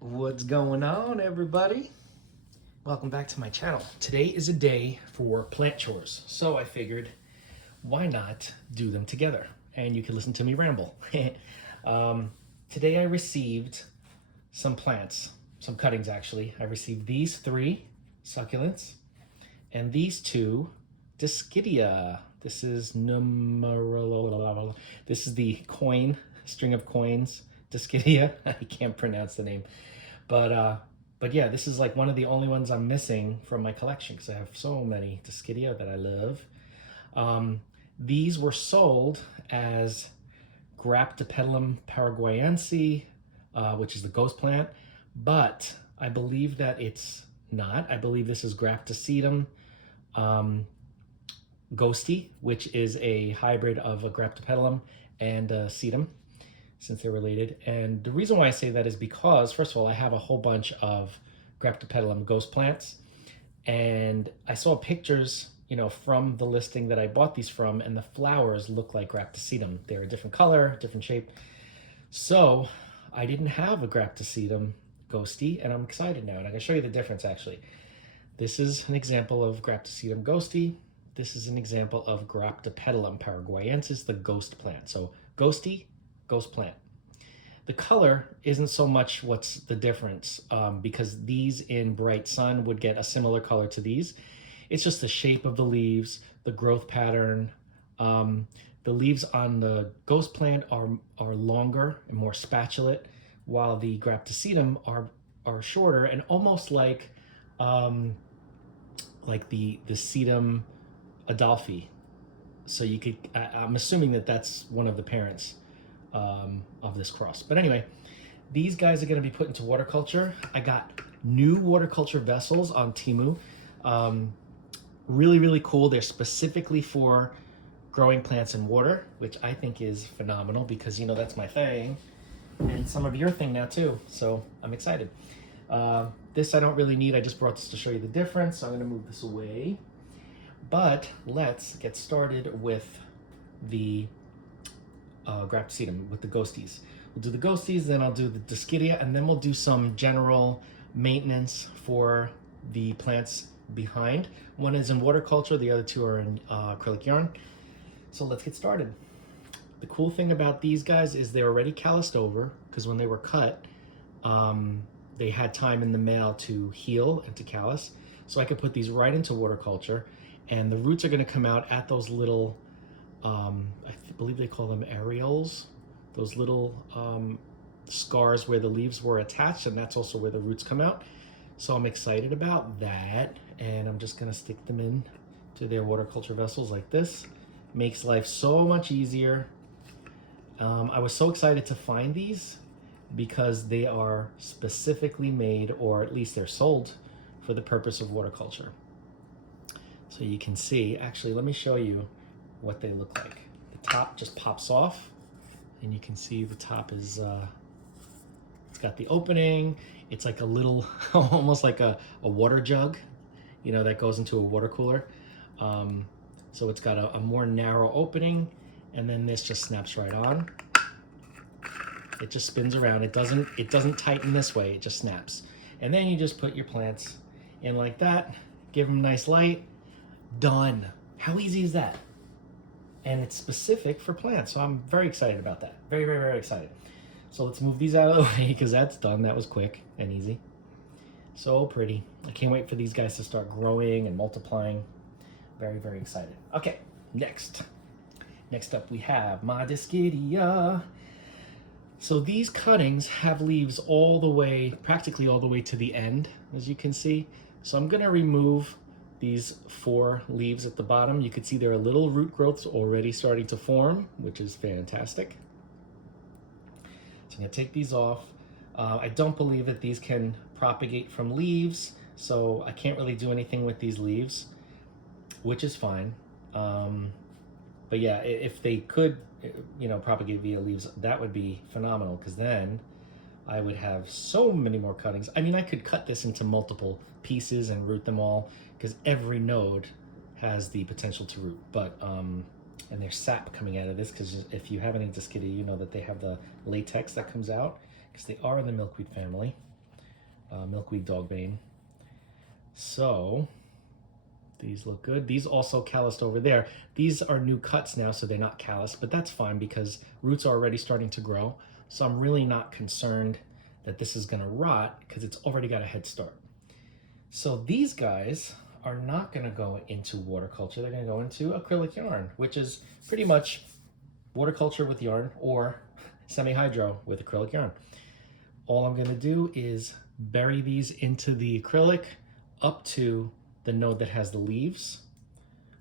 What's going on, everybody? Welcome back to my channel. Today is a day for plant chores, so I figured why not do them together, and you can listen to me ramble. Today I received some plants, some cuttings actually. I received these 3 succulents and these 2 Dischidia. This is this is the coin, string of coins, Dischidia. I can't pronounce the name. But yeah, this is like one of the only ones I'm missing from my collection because I have so many Dischidia that I love. These were sold as Graptopetalum paraguayense, which is the ghost plant, but I believe that it's not. I believe this is Graptosedum ghosty, which is a hybrid of a Graptopetalum and a sedum, since they're related. And the reason why I say that is because, first of all, I have a whole bunch of Graptopetalum ghost plants, and I saw pictures, from the listing that I bought these from, and the flowers look like Graptosedum. They're a different color, different shape. So I didn't have a Graptosedum ghosty, and I'm excited now, and I can show you the difference actually. This is an example of Graptosedum ghosty. This is an example of Graptopetalum paraguayensis, the ghost plant. So ghosty, ghost plant. The color isn't so much what's the difference, because these in bright sun would get a similar color to these. It's just the shape of the leaves, the growth pattern. The leaves on the ghost plant are longer and more spatulate, while the Graptosedum are shorter and almost like the Sedum Adolphi. So you could, I'm assuming that that's one of the parents of this cross. But anyway, these guys are going to be put into water culture. I got new water culture vessels on Temu. Really cool. They're specifically for growing plants in water, which I think is phenomenal because that's my thing and some of your thing now too. So I'm excited. This I don't really need. I just brought this to show you the difference. So I'm going to move this away. But let's get started with the Graptosedum, with the ghosties. We'll do the ghosties, then I'll do the Dischidia, and then we'll do some general maintenance for the plants behind. One is in water culture, the other 2 are in acrylic yarn. So let's get started. The cool thing about these guys is they're already calloused over, because when they were cut, they had time in the mail to heal and to callus. So I could put these right into water culture, and the roots are going to come out at those little I believe they call them areoles, those little scars where the leaves were attached, and that's also where the roots come out. So I'm excited about that, and I'm just going to stick them in to their water culture vessels like this. Makes life so much easier. I was so excited to find these because they are specifically made, or at least they're sold for the purpose of water culture. So you can see, actually, let me show you what they look like. The top just pops off, and you can see the top is it's got the opening. It's like a little almost like a water jug, that goes into a water cooler. So it's got a more narrow opening, and then this just snaps right on. It just spins around. It doesn't tighten this way, it just snaps. And then you just put your plants in like that, give them nice light, done. How easy is that? And it's specific for plants, so I'm very excited about that. Very excited. So let's move these out of the way because that's done. That was quick and easy. So pretty. I can't wait for these guys to start growing and multiplying. Very excited. Okay, next up we have my Dischidia. So these cuttings have leaves practically all the way to the end, as you can see. So I'm gonna remove these 4 leaves at the bottom. You can see there are little root growths already starting to form, which is fantastic. So I'm gonna take these off. I don't believe that these can propagate from leaves, so I can't really do anything with these leaves, which is fine. But yeah, if they could, propagate via leaves, that would be phenomenal, because then I would have so many more cuttings. I mean, I could cut this into multiple pieces and root them all, because every node has the potential to root. But and there's sap coming out of this, because if you have any Dischidia, you know that they have the latex that comes out, because they are in the milkweed family. milkweed dogbane. So these look good. These also calloused over there. These are new cuts now, so they're not calloused, but that's fine because roots are already starting to grow. So I'm really not concerned that this is gonna rot because it's already got a head start. So these guys are not gonna go into water culture. They're gonna go into acrylic yarn, which is pretty much water culture with yarn or semi-hydro with acrylic yarn. All I'm gonna do is bury these into the acrylic up to the node that has the leaves.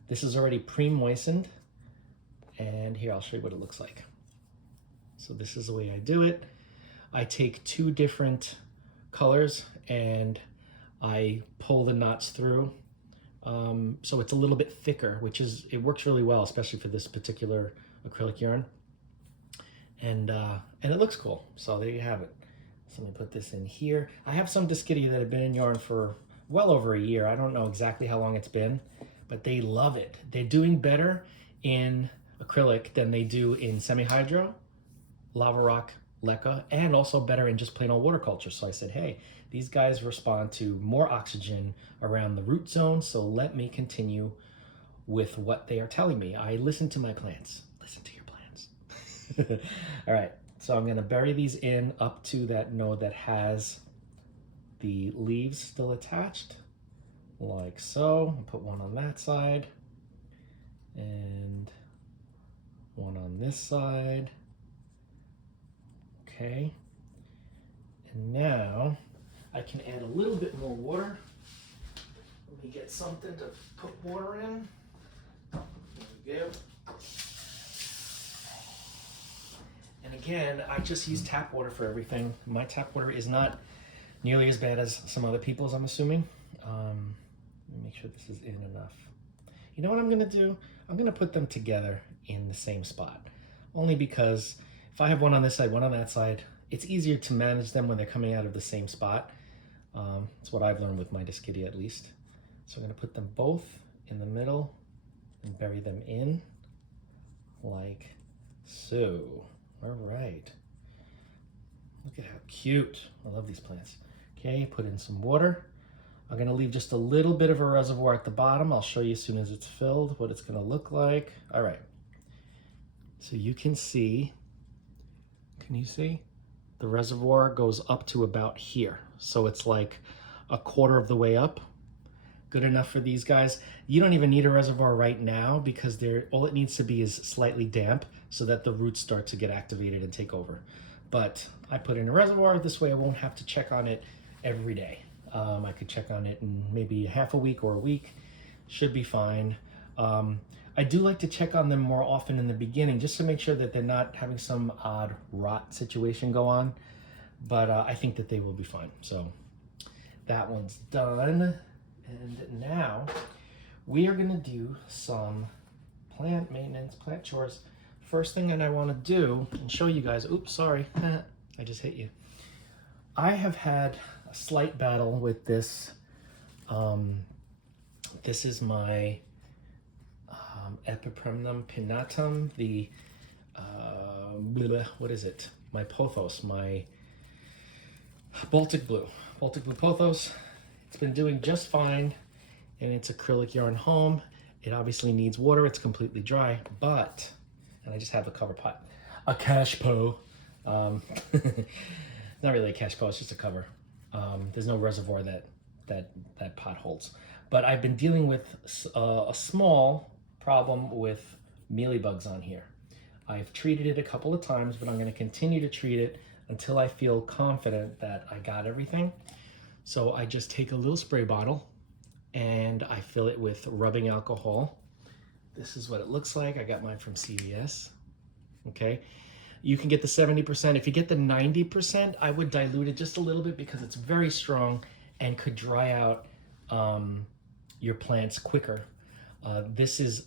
This is already pre-moistened, and here I'll show you what it looks like. So this is the way I do it. I take 2 different colors and I pull the knots through. So it's a little bit thicker, it works really well, especially for this particular acrylic yarn. And it looks cool. So there you have it. So let me put this in here. I have some Discidia that have been in yarn for well over a year. I don't know exactly how long it's been, but they love it. They're doing better in acrylic than they do in semi-hydro, lava rock, leca, and also better in just plain old water culture. So I said, hey, these guys respond to more oxygen around the root zone, so let me continue with what they are telling me. I listen to my plants. Listen to your plants. All right, so I'm gonna bury these in up to that node that has the leaves still attached, like so. I'll put one on that side and one on this side. Okay, and now I can add a little bit more water. Let me get something to put water in. There we go. And again, I just use tap water for everything. My tap water is not nearly as bad as some other people's, I'm assuming. Let me make sure this is in enough. You know what I'm gonna do? I'm gonna put them together in the same spot. Only because if I have one on this side, one on that side, it's easier to manage them when they're coming out of the same spot. That's what I've learned with my Discidia at least. So I'm gonna put them both in the middle and bury them in like so. All right. Look at how cute. I love these plants. Okay, put in some water. I'm gonna leave just a little bit of a reservoir at the bottom. I'll show you as soon as it's filled what it's gonna look like. All right. So you can see, can you see? The reservoir goes up to about here. So it's like a quarter of the way up. Good enough for these guys. You don't even need a reservoir right now because all it needs to be is slightly damp so that the roots start to get activated and take over. But I put in a reservoir, this way I won't have to check on it every day. I could check on it in maybe half a week or a week. Should be fine. I do like to check on them more often in the beginning just to make sure that they're not having some odd rot situation go on. But I think that they will be fine. So that one's done. And now we are gonna do some plant maintenance, plant chores. First thing that I wanna do and show you guys, oops, sorry, I just hit you. I have had a slight battle with this. This is my Epipremnum pinnatum, the, what is it? My pothos, my Baltic Blue pothos. It's been doing just fine in its acrylic yarn home. It obviously needs water, it's completely dry, but, and I just have a cover pot, a Cashpo. Not really a Cashpo, it's just a cover. There's no reservoir that pot holds. But I've been dealing with a small problem with mealybugs on here. I've treated it a couple of times, but I'm gonna continue to treat it until I feel confident that I got everything. So I just take a little spray bottle and I fill it with rubbing alcohol. This is what it looks like. I got mine from CVS, okay? You can get the 70%. If you get the 90%, I would dilute it just a little bit because it's very strong and could dry out your plants quicker. This is,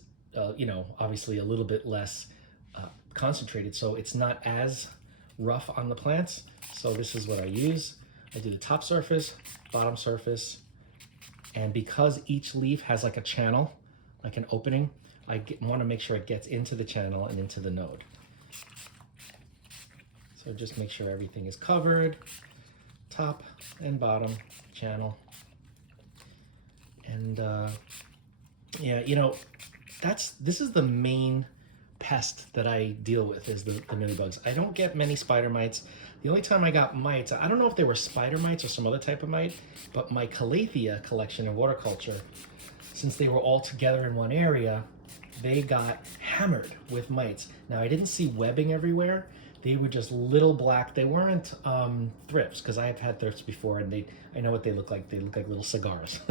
obviously a little bit less concentrated, so it's not as rough on the plants. So this is what I use. I do the top surface, bottom surface, and because each leaf has like a channel, like an opening, I want to make sure it gets into the channel and into the node. So just make sure everything is covered. top and bottom channel. And yeah, you know, this is the main pest that I deal with, is the mealybugs. I don't get many spider mites. The only time I got mites, I don't know if they were spider mites or some other type of mite, but my Calathea collection in water culture, since they were all together in one area, they got hammered with mites. Now, I didn't see webbing everywhere. They were just little black. They weren't thrips, because I have had thrips before, and I know what they look like. They look like little cigars.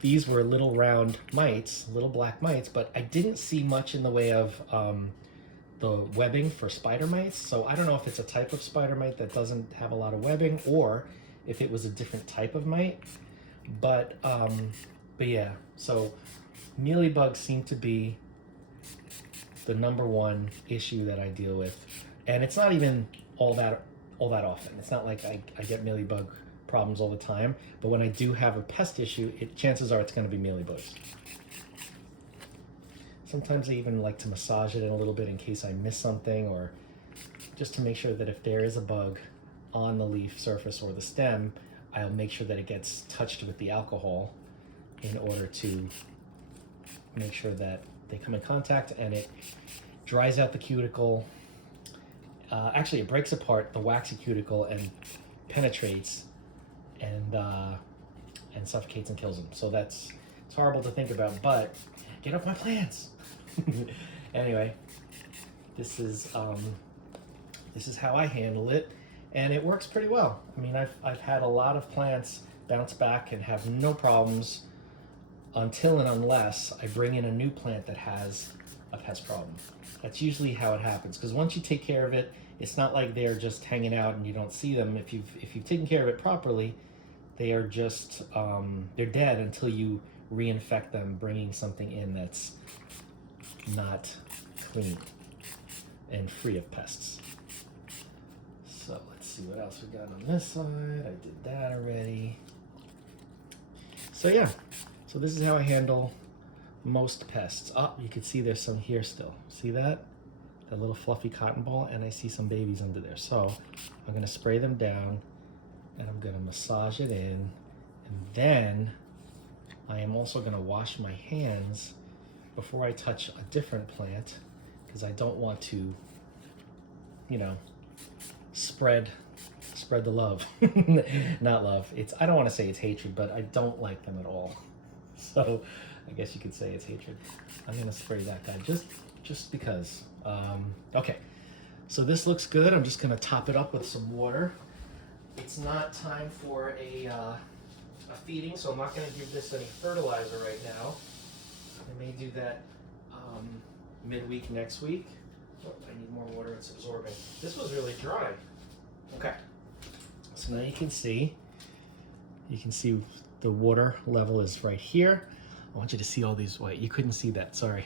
These were little round mites, little black mites, but I didn't see much in the way of the webbing for spider mites. So I don't know if it's a type of spider mite that doesn't have a lot of webbing, or if it was a different type of mite. But yeah, so mealybugs seem to be the #1 issue that I deal with. And it's not even all that often. It's not like I get mealybug problems all the time, but when I do have a pest issue, chances are it's going to be mealybugs. Sometimes I even like to massage it in a little bit in case I miss something, or just to make sure that if there is a bug on the leaf surface or the stem, I'll make sure that it gets touched with the alcohol in order to make sure that they come in contact and it dries out the cuticle. Actually, it breaks apart the waxy cuticle and penetrates and suffocates and kills them. So it's horrible to think about, but get off my plants. Anyway, this is how I handle it, and it works pretty well. I mean, I've had a lot of plants bounce back and have no problems until and unless I bring in a new plant that has a pest problem. That's usually how it happens, because once you take care of it, it's not like they're just hanging out and you don't see them. If you've taken care of it properly, they are just they're dead until you reinfect them, bringing something in that's not clean and free of pests. So let's see what else we got on this side. I did that already. So yeah, so this is how I handle most pests. Oh, you can see there's some here still. See that? That little fluffy cotton ball, and I see some babies under there. So I'm gonna spray them down, and I'm gonna massage it in, and then I am also gonna wash my hands before I touch a different plant, because I don't want to, you know, spread the love. Not love. I don't want to say it's hatred, but I don't like them at all. So I guess you could say it's hatred. I'm gonna spray that guy just because. Okay, so this looks good. I'm just gonna top it up with some water. It's not time for a feeding, so I'm not gonna give this any fertilizer right now. I may do that midweek next week. Oh, I need more water, it's absorbing. This was really dry. Okay, so now you can see the water level is right here. I want you to see all these white. You couldn't see that, sorry.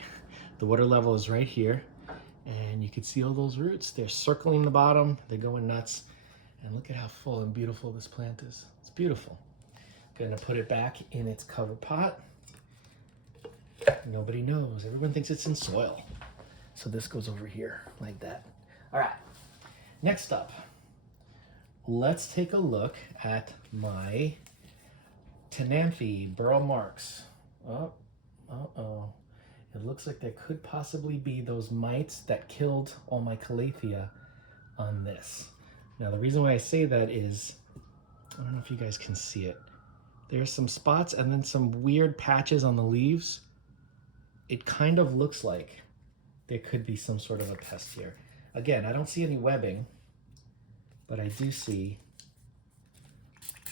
The water level is right here, and you can see all those roots. They're circling the bottom, they're going nuts. And look at how full and beautiful this plant is. It's beautiful. Gonna put it back in its cover pot. Nobody knows, everyone thinks it's in soil. So this goes over here like that. All right, next up, let's take a look at my Tenanthe burl marks. Oh, uh-oh. It looks like there could possibly be those mites that killed all my Calathea on this. Now, the reason why I say that is, I don't know if you guys can see it. There's some spots and then some weird patches on the leaves. It kind of looks like there could be some sort of a pest here. Again, I don't see any webbing, but I do see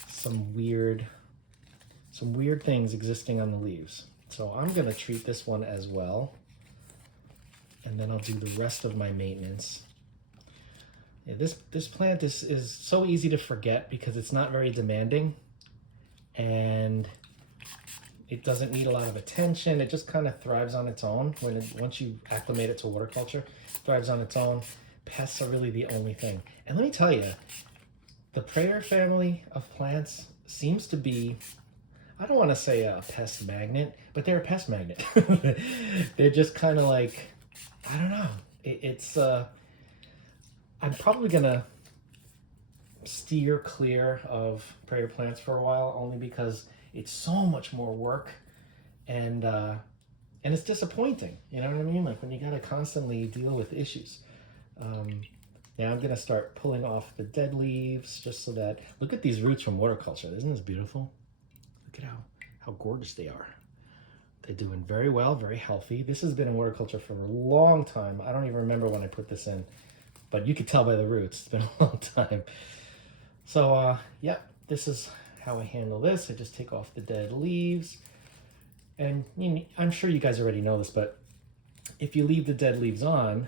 some weird things existing on the leaves. So I'm gonna treat this one as well, and then I'll do the rest of my maintenance. Yeah, this plant is so easy to forget because it's not very demanding, and it doesn't need a lot of attention. It just kind of thrives on its own. Once you acclimate it to water culture, it thrives on its own. Pests are really the only thing. And let me tell you, the prayer family of plants seems to be, I don't want to say a pest magnet, but they're a pest magnet. They're just kind of like, I don't know. I'm probably gonna steer clear of prayer plants for a while, only because it's so much more work, and it's disappointing. You know what I mean? Like when you gotta constantly deal with issues. Now I'm gonna start pulling off the dead leaves just so that, look at these roots from water culture. Isn't this beautiful? Look at how gorgeous they are. They're doing very well, very healthy. This has been in water culture for a long time. I don't even remember when I put this in, but you could tell by the roots. It's been a long time. So yeah, this is how I handle this. I just take off the dead leaves. And I'm sure you guys already know this, but if you leave the dead leaves on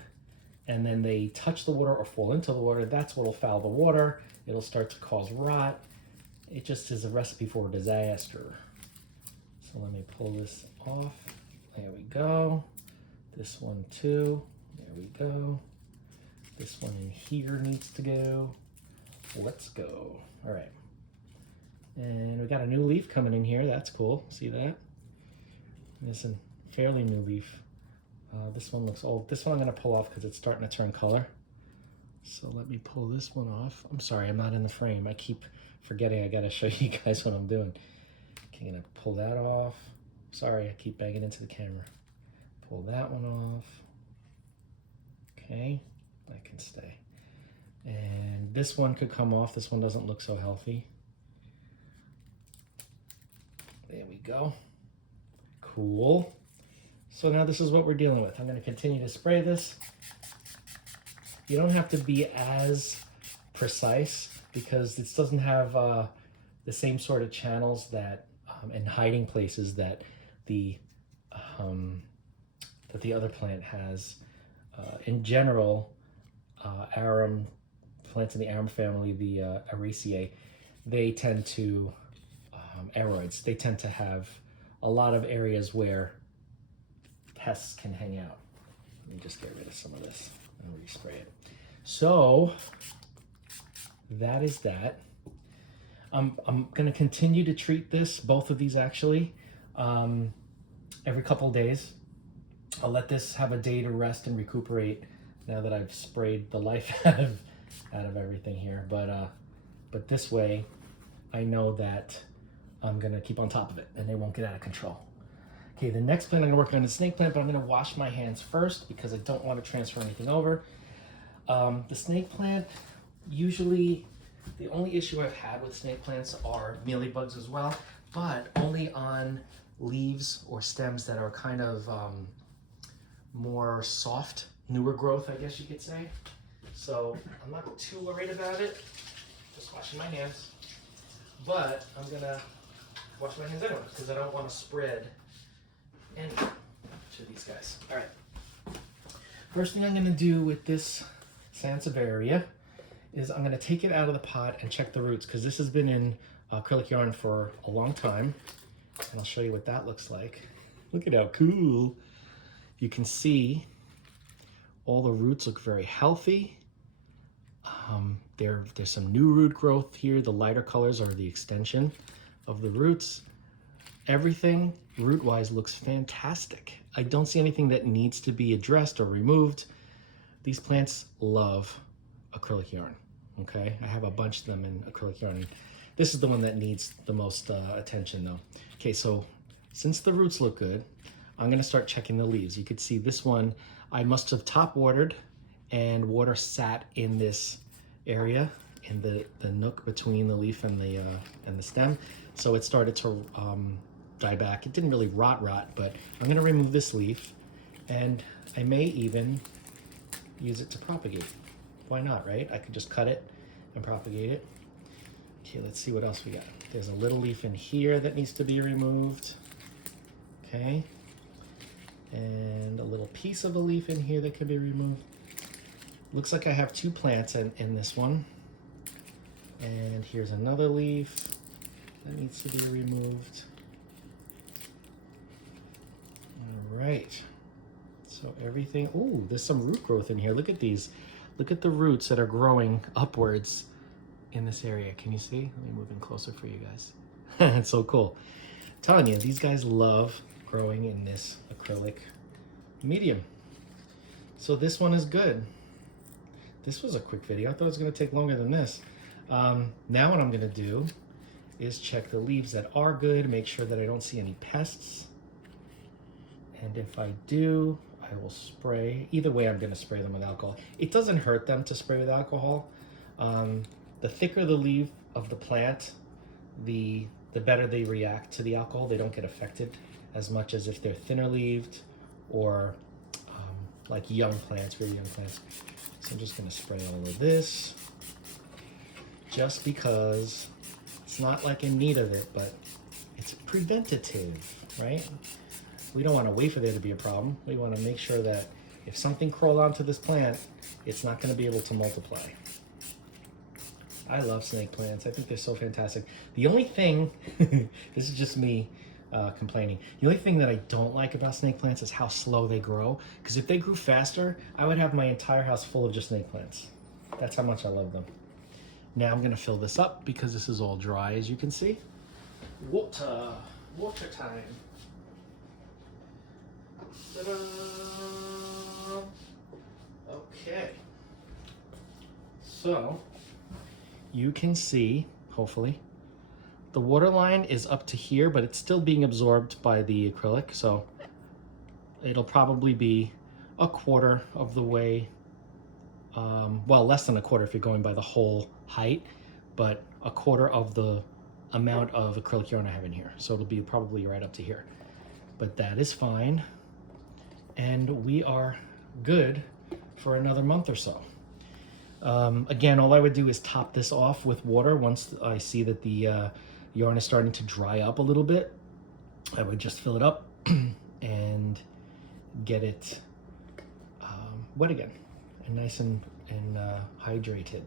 and then they touch the water or fall into the water, that's what will foul the water. It'll start to cause rot. It just is a recipe for disaster. So let me pull this off. There we go. This one too. There we go. This one in here needs to go. Let's go. All right. And we got a new leaf coming in here. That's cool. See that? This is a fairly new leaf. This one looks old. This one I'm going to pull off because it's starting to turn color. So let me pull this one off. I'm sorry, I'm not in the frame. I keep forgetting I got to show you guys what I'm doing. Okay, I'm going to pull that off. Sorry, I keep banging into the camera. Pull that one off. Okay, that can stay. And this one could come off. This one doesn't look so healthy. There we go. Cool. So now this is what we're dealing with. I'm going to continue to spray this. You don't have to be as precise because this doesn't have the same sort of channels that and hiding places that the other plant has. In general, arum plants in the arum family, the Araceae, they tend to aroids. They tend to have a lot of areas where pests can hang out. Let me just get rid of some of this and respray it. So that is that. I'm going to continue to treat this, both of these actually, every couple of days. I'll let this have a day to rest and recuperate now that I've sprayed the life out of everything here. But this way, I know that I'm going to keep on top of it and they won't get out of control. Okay, the next plant I'm going to work on is snake plant, but I'm going to wash my hands first because I don't want to transfer anything over. The snake plant, usually the only issue I've had with snake plants are mealybugs as well, but only on leaves or stems that are kind of more soft, newer growth, I guess you could say. So I'm not too worried about it. Just washing my hands. But I'm going to wash my hands anyway because I don't want to spread any to these guys. All right. First thing I'm going to do with this Sansevieria is I'm going to take it out of the pot and check the roots because this has been in acrylic yarn for a long time. And I'll show you what that looks like. Look at how cool. You can see all the roots look very healthy. There's some new root growth here. The lighter colors are the extension of the roots. Everything root-wise looks fantastic. I don't see anything that needs to be addressed or removed. These plants love acrylic yarn, okay? I have a bunch of them in acrylic yarn. This is the one that needs the most attention though. Okay, so since the roots look good, I'm gonna start checking the leaves. You could see this one, I must have top watered and water sat in this area, in the nook between the leaf and the stem. So it started to die back. It didn't really rot, but I'm gonna remove this leaf and I may even use it to propagate. Why not, right? I could just cut it and propagate it. Okay, let's see what else we got. There's a little leaf in here that needs to be removed. Okay. And a little piece of a leaf in here that can be removed. Looks like I have two plants in this one. And here's another leaf that needs to be removed. All right. So everything, oh, there's some root growth in here. Look at these. Look at the roots that are growing upwards in this area. Can you see? Let me move in closer for you guys. It's so cool. I'm telling you, these guys love growing in this acrylic medium. So this one is good. This was a quick video. I thought it was going to take longer than this. Now what I'm gonna do is check the leaves that are good, make sure that I don't see any pests. And if I do, I will spray. Either way, I'm gonna spray them with alcohol. It doesn't hurt them to spray with alcohol. The thicker the leaf of the plant, the better they react to the alcohol. They don't get affected as much as if they're thinner leaved or like young plants, really young plants. So I'm just gonna spray all of this just because it's not like in need of it, but it's preventative, right? We don't want to wait for there to be a problem. We want to make sure that if something crawled onto this plant, it's not going to be able to multiply. I love snake plants. I think they're so fantastic. The only thing, this is just me complaining, the only thing that I don't like about snake plants is how slow they grow. Because if they grew faster, I would have my entire house full of just snake plants. That's how much I love them. Now I'm going to fill this up because this is all dry, as you can see. Water time. Ta-da! Okay. So you can see, hopefully, the water line is up to here, but it's still being absorbed by the acrylic. So it'll probably be a quarter of the way, well, less than a quarter if you're going by the whole height, but a quarter of the amount of acrylic yarn I have in here. So it'll be probably right up to here, but that is fine. And we are good for another month or so. Again, all I would do is top this off with water once I see that the yarn is starting to dry up a little bit. I would just fill it up and get it wet again and nice and hydrated.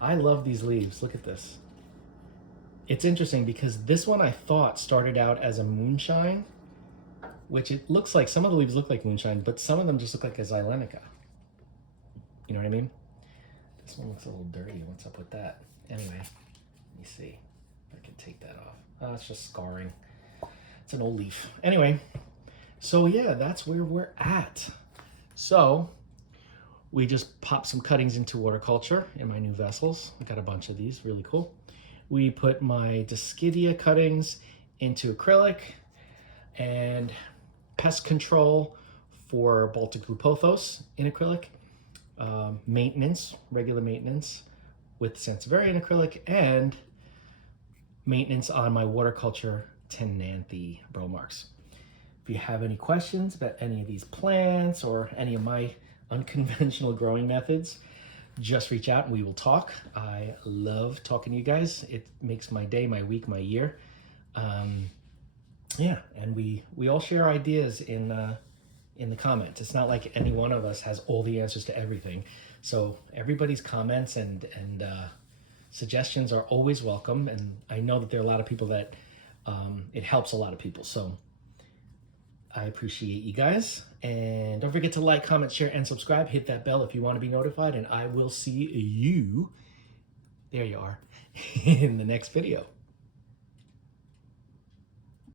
I love these leaves. Look at this. It's interesting because this one I thought started out as a moonshine, which it looks like, some of the leaves look like moonshine, but some of them just look like a xylenica. You know what I mean? This one looks a little dirty. What's up with that? Anyway, let me see if I can take that off. Oh, it's just scarring. It's an old leaf. Anyway, so yeah, that's where we're at. So we just popped some cuttings into waterculture in my new vessels. I got a bunch of these, really cool. We put my Dischidia cuttings into acrylic and pest control for Baltic blue pothos in acrylic. Maintenance, regular maintenance with Sansevieria in acrylic, and maintenance on my waterculture Tenanthe Bromarks. If you have any questions about any of these plants or any of my unconventional growing methods, just reach out and we will talk. I love talking to you guys. It makes my day, my week, my year. Yeah, and we all share ideas in the comments. It's not like any one of us has all the answers to everything. So everybody's comments and suggestions are always welcome. And I know that there are a lot of people that it helps a lot of people. So I appreciate you guys. And don't forget to like, comment, share, and subscribe. Hit that bell if you want to be notified. And I will see you, there you are, in the next video.